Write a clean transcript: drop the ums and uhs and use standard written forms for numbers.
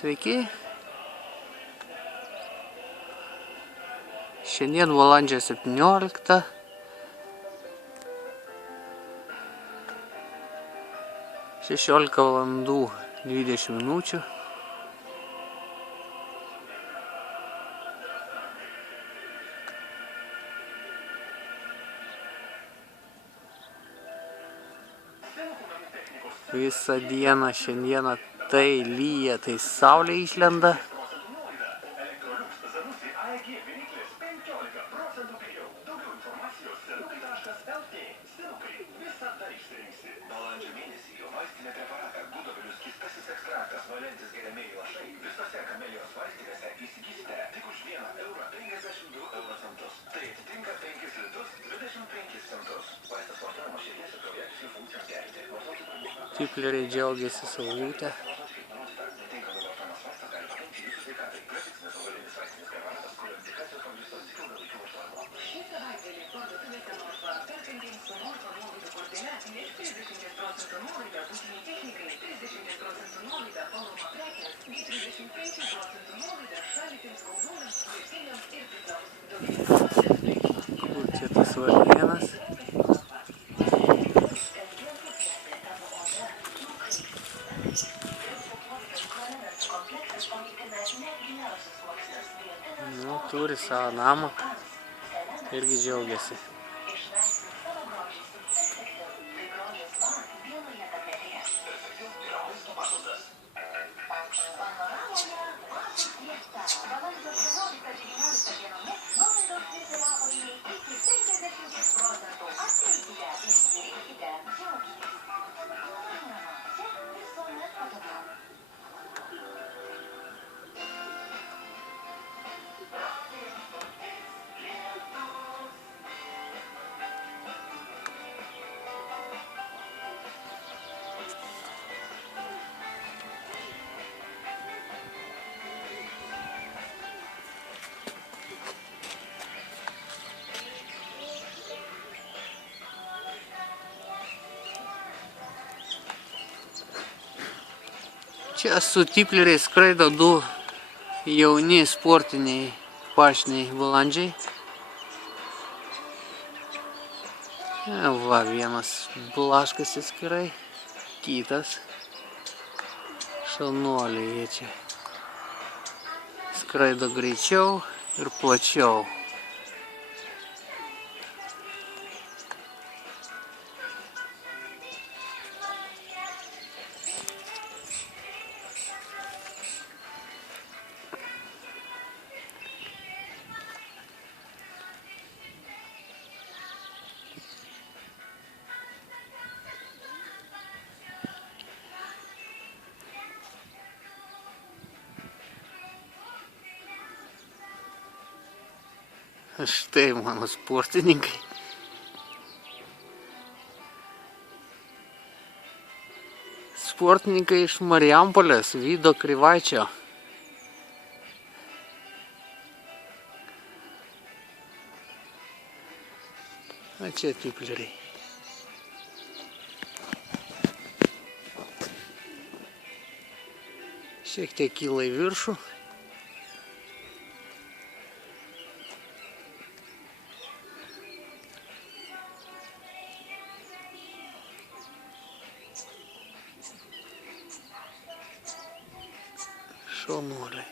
Sveiki. Šiandien balandžio 17. Šešiolika valandų 20 minučių. Visą dieną šiandieną tai lyja, tai saulė išlenda. Tipleriai džiaugiasi saulutę. Kur čia tas varnėnas? Nu, turi savo namą, irgi džiaugiasi. Čia su tipleriais skraido du jauni sportiniai pašiniai balandžiai. Va, vienas blaškasi skirai, kitas šaunuoliai jie čia. Skraido greičiau ir plačiau. Štai mano sportininkai. Sportininkai iš Marijampolės, Vydo Krivaičio. A čia tipleriai. Šiek tiek kyla į viršų. Šaunuoliai.